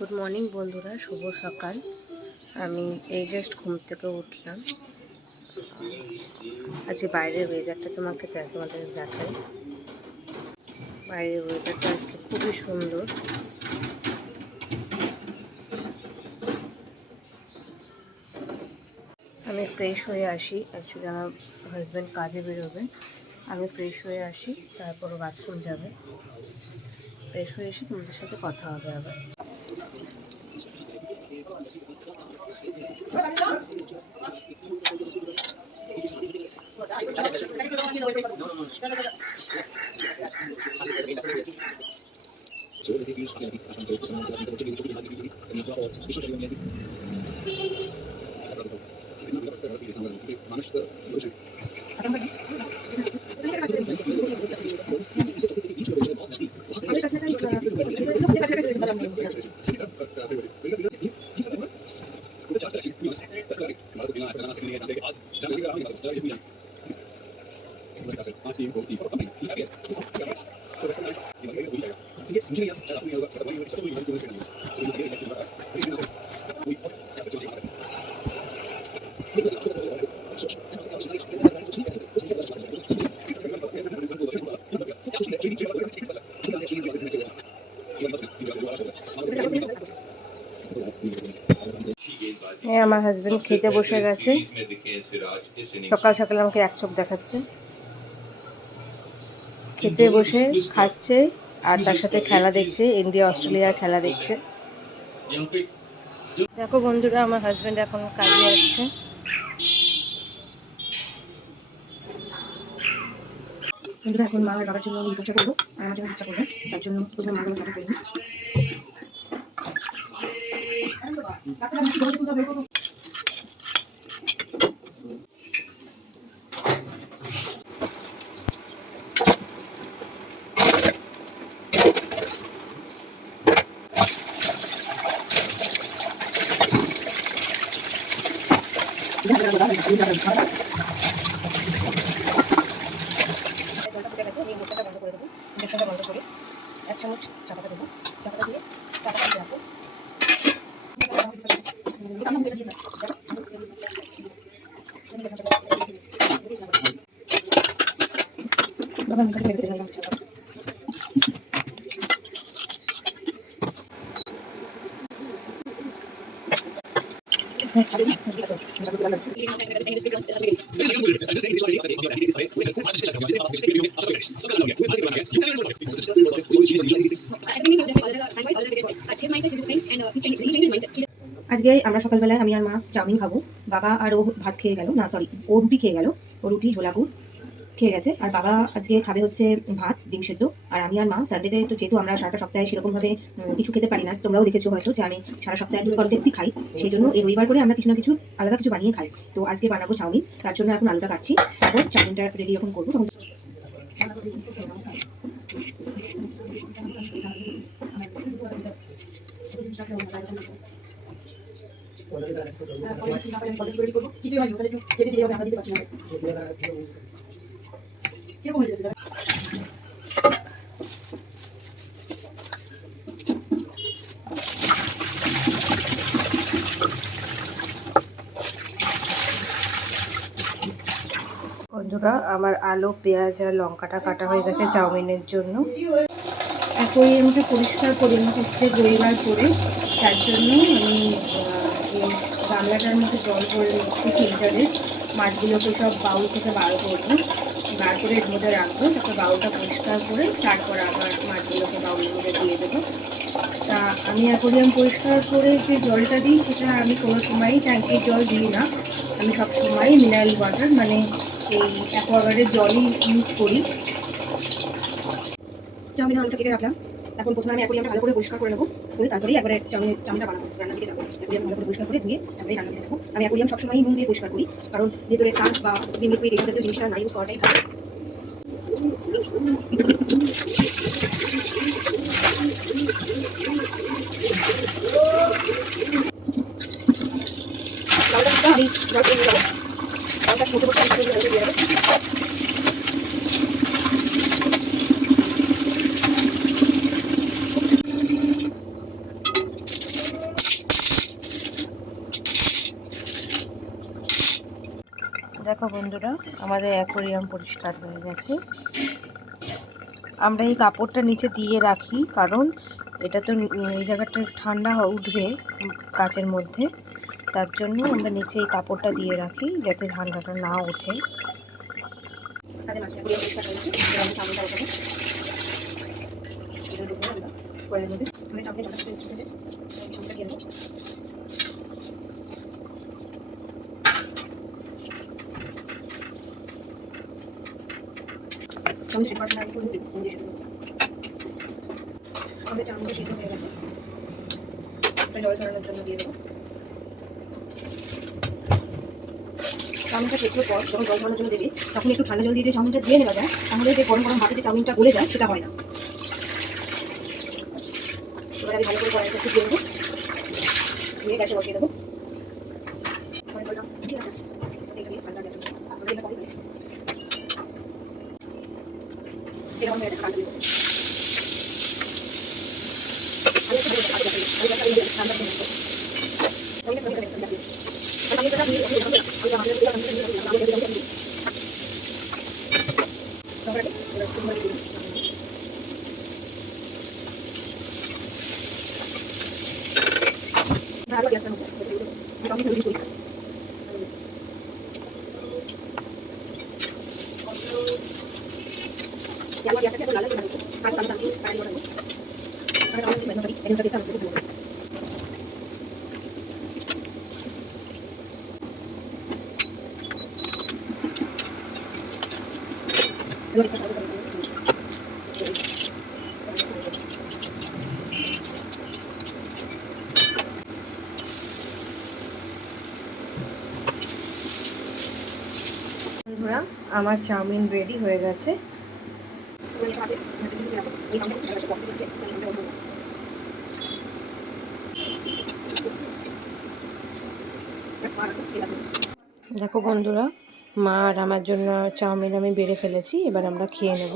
Good morning বন্ধুরা, শুভ সকাল। আমি এই জাস্ট ঘুম থেকে উঠলাম। আজকে বাইরের ওয়েদারটা তোমাদের দেখাই। বাইরের ওয়েদারটা আজকে খুবই সুন্দর। আমি ফ্রেশ হয়ে আসি। অ্যাকচুয়ালি আমার হাজব্যান্ড কাজে বেরোবে, আমি ফ্রেশ হয়ে আসি, তারপর বাথরুম যাবে। ফ্রেশ হয়ে এসে তোমাদের সাথে কথা হবে আবার। আমার হাজবেন্ড খেতে বসে গেছে। সকাল সকাল আমাকে এক চোখ দেখাচ্ছে। খেতে বসে খাচ্ছে আর তার সাথে খেলা দেখছে, ইন্ডিয়া অস্ট্রেলিয়ার খেলা দেখছে। দেখো বন্ধুরা, আমার হাজবেন্ড এখন কাজে যাচ্ছে। বন্ধুরা, এখন মা আর বাবার জন্য ইচ্ছা করবো আর আমার জন্য ইচ্ছা করবো, তার জন্য প্রথমে মা বাবার সাথে করবো। বন্ধ করে দেবো, ইন্ডাকশনটা বন্ধ করে 1 চামচ চাপাটা দেবো। চাপাটা দিয়ে চাপাটা রাখবো। আজকে আমরা সকালবেলায় আমি আর মা চাউমিন খাবো। বাবা আর ও ভাত খেয়ে গেল, না সরি, ও রুটি খেয়ে গেল। ও রুটি ঝোলাপুর খেয়ে গেছে। আর বাবা আজকে খাবে হচ্ছে ভাত, ডিম সেদ্ধ। আর আমি আর মা সানডেতে তো যেহেতু আমরা সারাটা সপ্তাহে সেরকমভাবে কিছু খেতে পারি না, তোমরাও দেখেছো হয়তো যে আমি সারা সপ্তাহে 2 কনটেন্সই খাই। সেই জন্য এই রবিবার করে আমরা কিছু না কিছু আলাদা কিছু বানিয়ে খাই। তো আজকে বানাবো চাউমিন, তার জন্য এখন আলুটা কাটছি, তারপর চাউমিনটা রেডি যখন করবো তখন বন্ধুরা, আমার আলু, পেঁয়াজ আর লঙ্কাটা কাটা হয়ে গেছে চাউমিনের জন্য। অ্যাকোয়ারিয়ামটা পরিষ্কার করে হচ্ছে রবিবার করে, তার জন্য আমি গামলাটার মধ্যে জল ভরে নিচ্ছি ফিল্টারে। মাছগুলোকে সব বাউল থেকে বার করবো, বার করে এর মধ্যে রাখবো। তারপর বাউলটা পরিষ্কার করে তারপর আবার মাছগুলোকে বাউলের মধ্যে দিয়ে দেবো। তা আমি অ্যাকোয়ারিয়াম পরিষ্কার করে যে জলটা দিই সেটা আমি কোনো সময়ই ট্যাঙ্কির জল দিই না। আমি সব সময় মিনারেল ওয়াটার মানে এই অ্যাকোয়াগার্ডের জলই ইউজ করি। চাউমিনের আলুটা কেটে রাখলাম। এখন প্রথমে আমি অ্যাকোয়ারিয়ামটা ভালো করে পরিষ্কার করে নেবো, করে তারপরেই একবারে চাউমিনটা বানাবো। রান্না দিকে যাবো, অ্যাকোয়ারিয়াম ভালো করে পরিষ্কার করে ধুয়ে তারপরে রান্না দিকে যাবো। আমি অ্যাকোয়ারিয়াম সবসময় নুন দিয়ে পরিষ্কার করি, কারণ ভেতরে সার্ফ বা ক্রিম লিকুইড এই জাতীয় জিনিসটা না ইউজ করাটাই ভালো। চাউলটা আমি জল দিয়ে যাবো, চাউলটা ছোটো ছোটো দিয়ে দেবো। দেখো বন্ধুরা, আমাদের অ্যাকোয়ারিয়াম পরিষ্কার হয়ে গেছে। আমরা এই কাপড়টা নিচে দিয়ে রাখি, কারণ এটা তো এই জায়গাটা ঠান্ডা উঠবে কাচের মধ্যে, তার জন্য আমরা নিচে এই কাপড়টা দিয়ে রাখি যাতে ঠান্ডাটা না ওঠে। আমাদের চামচটা সিদ্ধ হয়ে গেছে, জল ছড়ানোর জন্য দিয়ে দেবো। চাউমিনটা সেদ্ধর পর যখন জল ছড়ানোর জন্য দেবে, তখন একটু ঠান্ডা জল দিয়ে চাউমিনটা দিয়ে নেওয়া যায়, তাহলে যে গরম গরম ভাতে যে চাউমিনটা গলে যায় সেটা হয় না। এবার আমি ভালো করে কড়াইটা একটু দিয়ে দেবো, দিয়ে গ্যাসে বসিয়ে দেবো। এরকম হয়েছে, ঠান্ডা দেবো। বন্ধুরা, আমার চাউমিন রেডি হয়ে গেছে। দেখো বন্ধুরা, মা আর আমার জন্য চাউমিন আমি বেড়ে ফেলেছি, এবার আমরা খেয়ে নেব।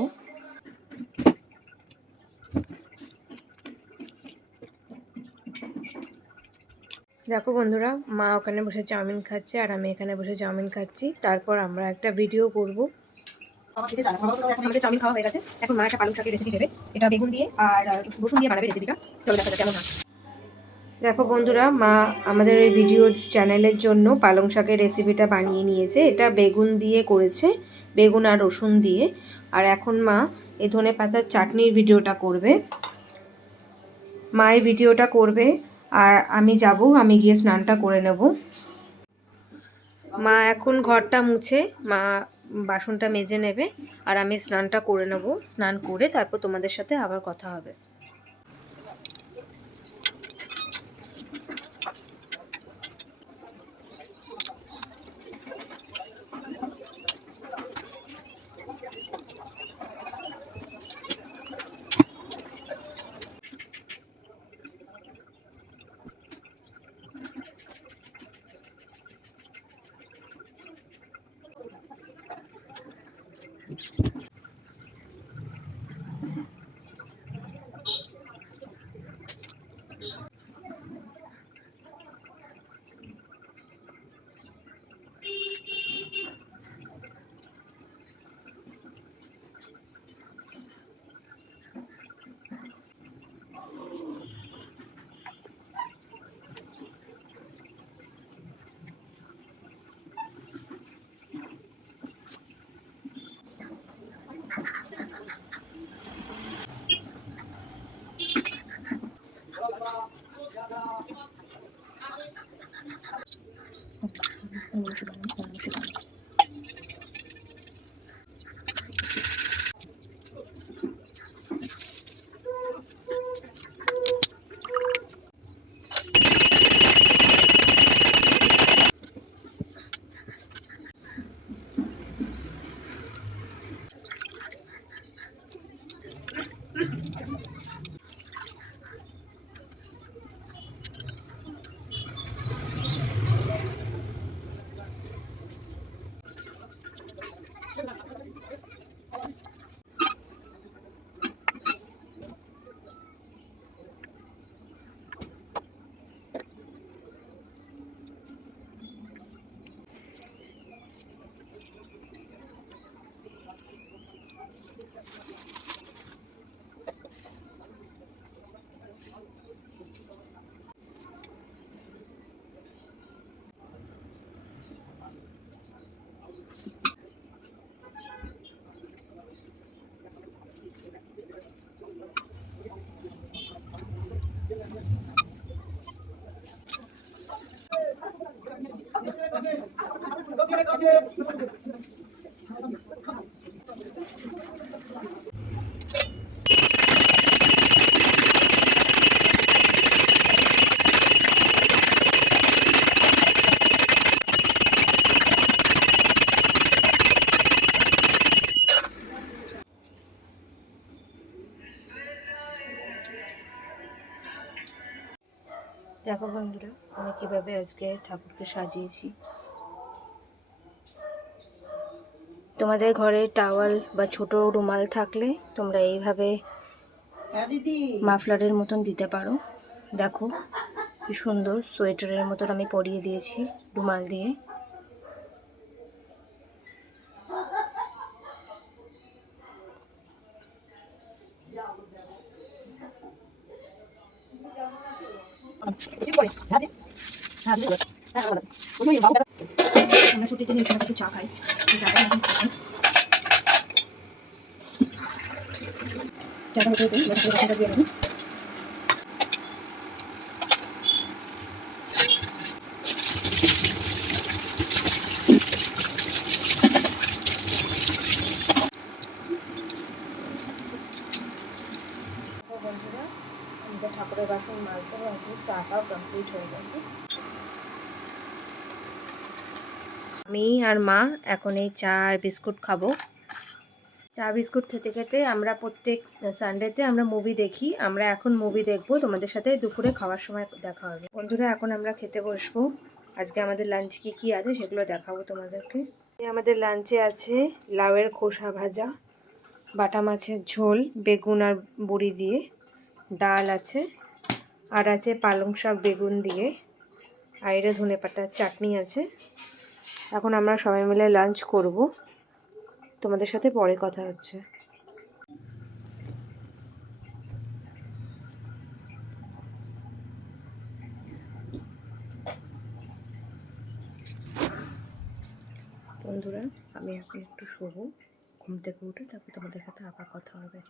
দেখো বন্ধুরা, মা ওখানে বসে চাউমিন খাচ্ছে আর আমি এখানে বসে চাউমিন খাচ্ছি। তারপর আমরা একটা ভিডিও করব। আমাদের চাউমিন খাওয়া হয়ে গেছে, এখন মা একটা পালং শাকের রেসিপি দেবে। এটা বেগুন দিয়ে আর রসুন দিয়ে বানাবে রেসিপিটা। চলো দেখা যাক কেমন হয়। দেখো বন্ধুরা, মা আমাদের এই ভিডিও চ্যানেলের জন্য পালং শাকের রেসিপিটা বানিয়ে নিয়েছে। এটা বেগুন দিয়ে করেছে, বেগুন আর রসুন দিয়ে। আর এখন মা এই ধনেপাতার চাটনির ভিডিওটা করবে। মা এই ভিডিওটা করবে আর আমি যাব, আমি গিয়ে স্নানটা করে নেব। মা এখন ঘরটা মুছে মা বাসনটা মেজে নেবে আর আমি স্নানটা করে নেব। স্নান করে তারপর তোমাদের সাথে আবার কথা হবে। দেখো বন্ধুরা, আমি কিভাবে আজকে ঠাকুরকে সাজিয়েছি। তোমাদের ঘরে টাওয়াল বা ছোট রুমাল থাকলে তোমরা এইভাবে মাফলারের মতন দিতে পারো। দেখো কি সুন্দর সোয়েটারের মতন আমি পরিয়ে দিয়েছি রুমাল দিয়ে। আমরা ছুটিতে নিয়ে একটু চা খাই, চাটা হতে হতে দিয়ে নেবো। বন্ধুরা, আমাদের ঠাকুরের বাসন মাজতে হবে, চাটাও কমপ্লিট হয়ে গেছে। আমি আর মা এখন এই চা আর বিস্কুট খাবো। চা বিস্কুট খেতে খেতে আমরা প্রত্যেক সানডেতে আমরা মুভি দেখি। আমরা এখন মুভি দেখবো, তোমাদের সাথে দুপুরে খাওয়ার সময় দেখা হবে। বন্ধুরা, এখন আমরা খেতে বসবো। আজকে আমাদের লাঞ্চে কী কী আছে সেগুলো দেখাবো তোমাদেরকে। আমাদের লাঞ্চে আছে লাউয়ের খোসা ভাজা, বাটা মাছের ঝোল বেগুন আর বড়ি দিয়ে, ডাল আছে, আর আছে পালং শাক বেগুন দিয়ে, আর এটা ধনেপাতার চাটনি আছে। এখন আমরা সবাই মিলে লাঞ্চ করব, তোমাদের সাথে পরে কথা হচ্ছে। বন্ধুরা, আমি এখন একটু শোবো, ঘুম থেকে উঠে তারপর তোমাদের সাথে আবার কথা হবে।